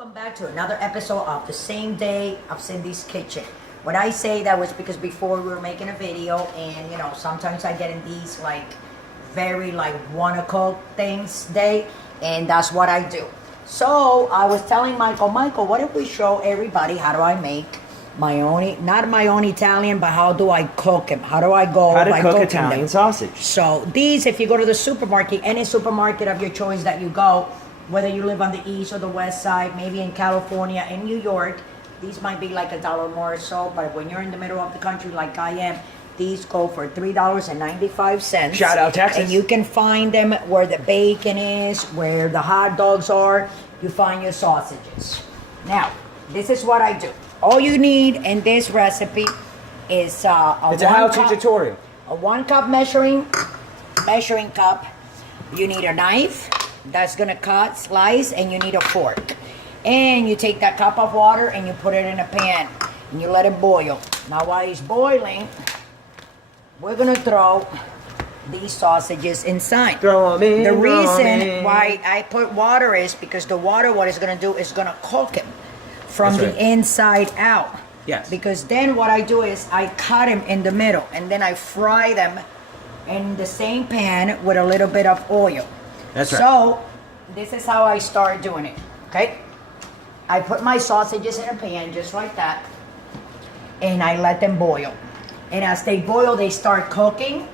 welcome back to another episode of the same day of Cindy's Kitchen. When I say that was because before we were making a video, and you know, sometimes I get in these like very like wanna cook things day, and that's what I do. So I was telling Michael, what if we show everybody how do I make my own, not my own Italian, but how do I cook them? How do I go How to by cook cooking Italian them? sausage. So these, if you go to the supermarket, any supermarket of your choice that you go, whether you live on the east or the west side, maybe in California, in New York, these might be like $1 more or so, but when you're in the middle of the country like I am, these go for $3.95. Shout out Texas. And you can find them where the bacon is, where the hot dogs are, you find your sausages. Now, this is what I do. All you need in this recipe is It's a how-to tutorial. a 1 cup measuring cup. You need a knife that's gonna cut, slice, and you need a fork. And you take that cup of water and you put it in a pan and you let it boil. Now while it's boiling, we're gonna throw these sausages inside. Throw 'em in, The throw 'em reason in. why I put water is because the water, what it's gonna do is gonna cook it from That's the right. inside out. Yes. Because then what I do is I cut them in the middle and then I fry them in the same pan with a little bit of oil. That's right. So this is how I start doing it. Okay. I put my sausages in a pan just like that, and I let them boil. And as they boil, they start cooking.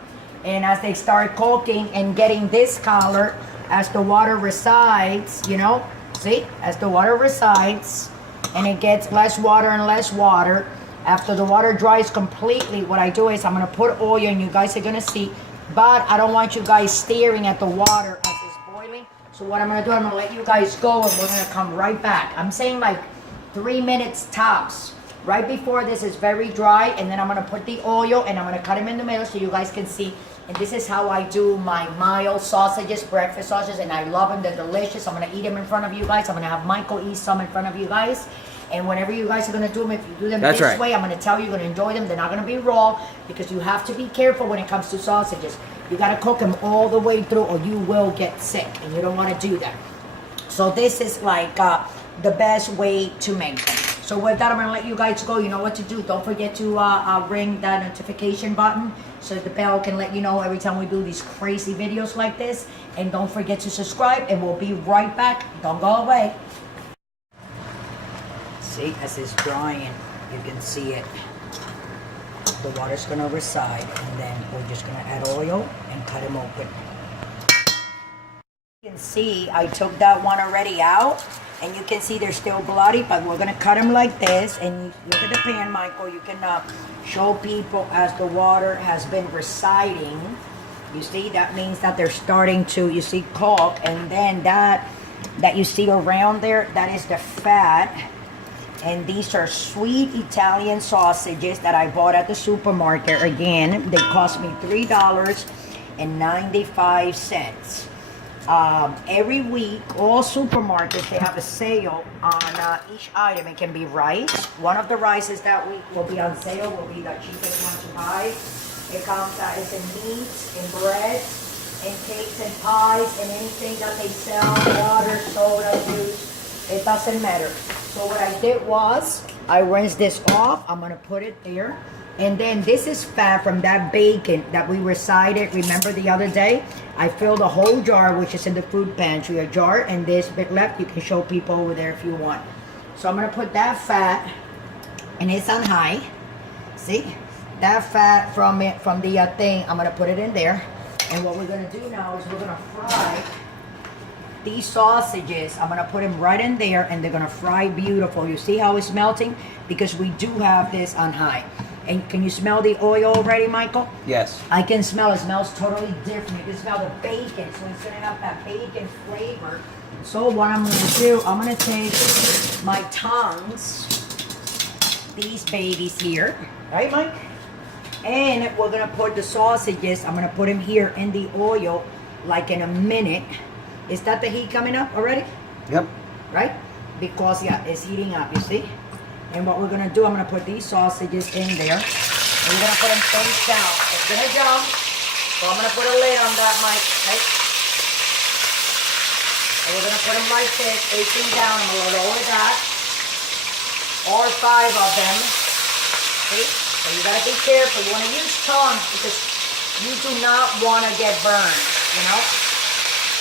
And as they start cooking and getting this color, as the water resides, you know, see, as the water resides, and it gets less water and less water. After the water dries completely, what I do is I'm gonna put oil, and you guys are gonna see, but I don't want you guys staring at the water as it's boiling. So what I'm gonna do, I'm gonna let you guys go, and we're gonna come right back. I'm saying like 3 minutes tops. Right before this is very dry, and then I'm gonna put the oil, and I'm gonna cut them in the middle so you guys can see. And this is how I do my mild sausages, breakfast sausages, and I love them. They're delicious. I'm gonna eat them in front of you guys. I'm gonna have Michael eat some in front of you guys. And whenever you guys are gonna do them, if you do them That's this right. way, I'm gonna tell you, you're gonna enjoy them. They're not gonna be raw, because you have to be careful when it comes to sausages. You gotta cook them all the way through, or you will get sick, and you don't wanna do that. So this is like the best way to make them. So with that, I'm gonna let you guys go. You know what to do. Don't forget to ring that notification button so the bell can let you know every time we do these crazy videos like this. And don't forget to subscribe, and we'll be right back. Don't go away. See, as it's drying, you can see it. The water's gonna reside, and then we're just gonna add oil and cut them open. You can see I took that one already out, and you can see they're still bloody, but we're gonna cut them like this. And look at the pan, Michael. You can show people as the water has been residing. You see, that means that they're starting to, you see, cook. And then that you see around there, that is the fat. And these are sweet Italian sausages that I bought at the supermarket. Again, they cost me $3.95. Every week, all supermarkets, they have a sale on each item. It can be rice. One of the rices that week will be on sale, will be the cheapest one to buy. It comes, it's in meats, in bread, in cakes and pies, and anything that they sell, water, soda, juice, it doesn't matter. So what I did was, I rinsed this off. I'm gonna put it there. And then this is fat from that bacon that we recited, remember the other day? I filled a whole jar, which is in the food pantry, a jar, and this bit left, you can show people over there if you want. So I'm gonna put that fat, and it's on high. See? That fat from the thing, I'm gonna put it in there. And what we're gonna do now is we're gonna fry these sausages. I'm gonna put them right in there, and they're gonna fry beautiful. You see how it's melting? Because we do have this on high. And can you smell the oil already, Michael? Yes. I can smell it. It smells totally different. You can smell the bacon, so it's gonna have that bacon flavor. So what I'm gonna do, I'm gonna take my tongs, these babies here, right, Mike? And we're gonna put the sausages, I'm gonna put them here in the oil, like in a minute. Is that the heat coming up already? Yep. Right? Because, yeah, it's heating up, you see? And what we're gonna do, I'm gonna put these sausages in there. And we're gonna put them face down. It's gonna jump. So I'm gonna put a lid on that, Mike. Okay? So we're gonna put them like this, facing down. I'm gonna lower that. All 5 of them. See? So you gotta be careful. You wanna use tongs because you do not wanna get burned, you know?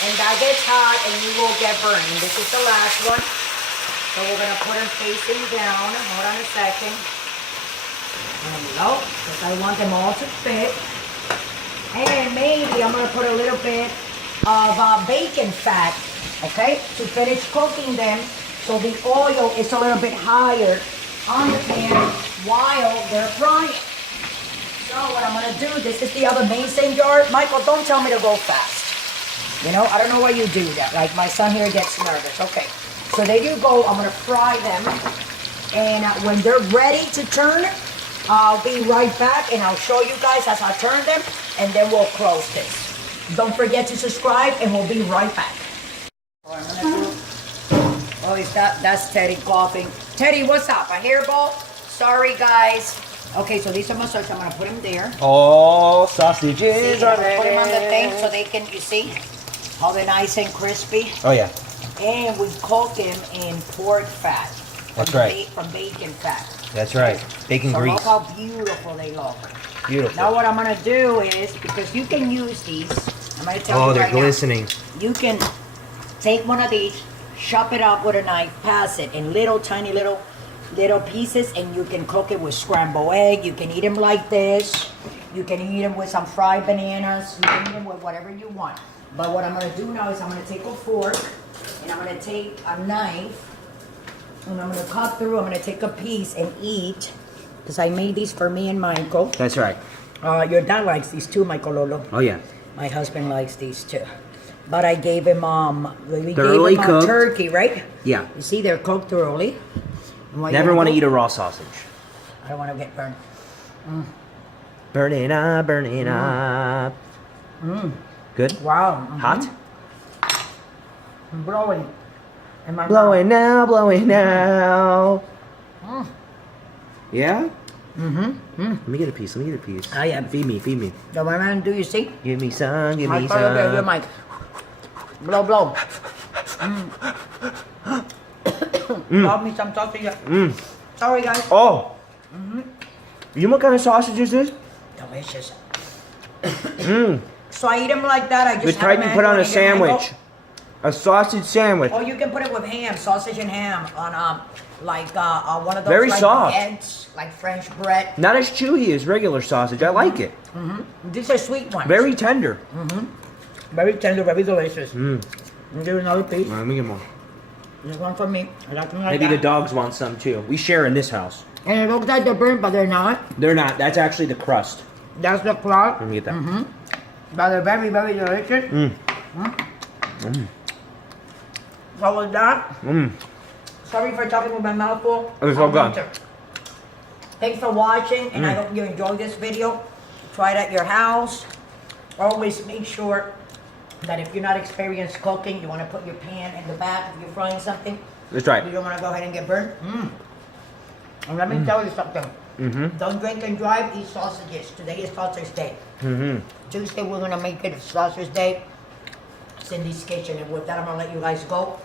And that gets hot and you will get burned. And this is the last one. So we're gonna put them facing down. Hold on a second. There we go. Because I want them all to fit. And maybe I'm gonna put a little bit of bacon fat, okay, to finish cooking them so the oil is a little bit higher on the pan while they're frying. So what I'm gonna do, this is the other mason jar. Michael, don't tell me to go fast. You know, I don't know why you do that. Like my son here gets nervous. Okay, so there you go. I'm gonna fry them. And when they're ready to turn, I'll be right back and I'll show you guys as I turn them and then we'll close this. Don't forget to subscribe and we'll be right back. What I'm gonna do, oh, is that's Teddy coughing. Teddy, what's up? A hairball? Sorry, guys. Okay, so these are my sausages. I'm gonna put them there. All sausages See, are I'm gonna put them on the ready. thing so they can, you see, how they're nice and crispy. Oh yeah. And we cook them in pork fat. That's From right. From bacon fat. That's right. Bacon So grease. look how beautiful they look. Beautiful. Now what I'm gonna do is, because you can use these, I'm gonna tell Oh, you they're right now. glistening. You can take one of these, chop it up with a knife, pass it in little tiny little pieces, and you can cook it with scrambled egg. You can eat them like this. You can eat them with some fried bananas. You can eat them with whatever you want. But what I'm gonna do now is I'm gonna take a fork and I'm gonna take a knife and I'm gonna cut through. I'm gonna take a piece and eat, because I made these for me and Michael. That's right. Your dad likes these too, Michael Lolo. Oh yeah. My husband likes these too. But I gave him we Thoroughly gave him cooked. turkey, right? Yeah. You see, they're cooked thoroughly. And what Never you want to do- eat a raw sausage. I don't want to get burned. Burning up, burning up. Good. Wow. Hot. Blowing. In my Blowing now, blowing now. Yeah. Let me get a piece. Let me get a piece. I am. Feed me. Feed me. Mouth. So my man, do you see? Give me some. Give me Michael, look at your some. mic. Blow, blow. Love me some sausage. Sorry, guys. Oh. You know what kind of sausage is this? Delicious. So I eat them like that. I just We have tried them to put on a and mango. sandwich. A sausage sandwich. Or you can put it with ham, sausage and ham on one of those Very like soft. baguettes, like French bread. Not as chewy as regular sausage. I like it. These are sweet ones. Very tender. Very tender, very delicious. Give another piece. Let me get more. This one for me. I like them like Maybe the that. dogs want some too. We share in this house. And it looks like they're burnt, but they're not. They're not. That's actually the crust. That's the cloth. Let me get that. But they're very, very delicious. So with that, sorry for talking with my mouth full. It was so good. Winter. Thanks for watching, and I hope you enjoyed this video. Try it at your house. Always make sure that if you're not experienced cooking, you want to put your pan in the back if you're frying something. That's right. You don't want to go ahead and get burned. And let me tell you something. Don't drink and drive, eat sausages. Today is Sausage Day. Tuesday we're going to make it Sausage Day. Cindy's Kitchen. And with that, I'm going to let you guys go.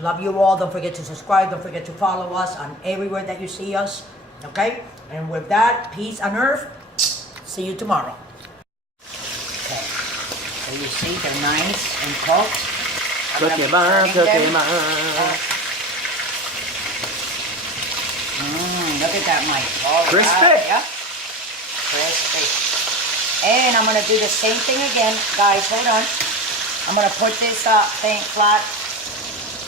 Love you all. Don't forget to subscribe. Don't forget to follow us on everywhere that you see us. Okay? And with that, peace on earth. See you tomorrow. Okay. So you see, they're nice and cooked. I'm gonna be turning them. Look at that, Mike. All Crispy. right, yeah. Crispy. And I'm gonna do the same thing again, guys. Hold on. I'm gonna put this flat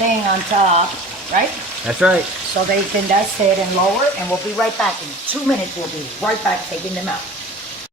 thing on top, right? That's right. So they can, that's it, and lower, and we'll be right back. In 2 minutes, we'll be right back taking them out.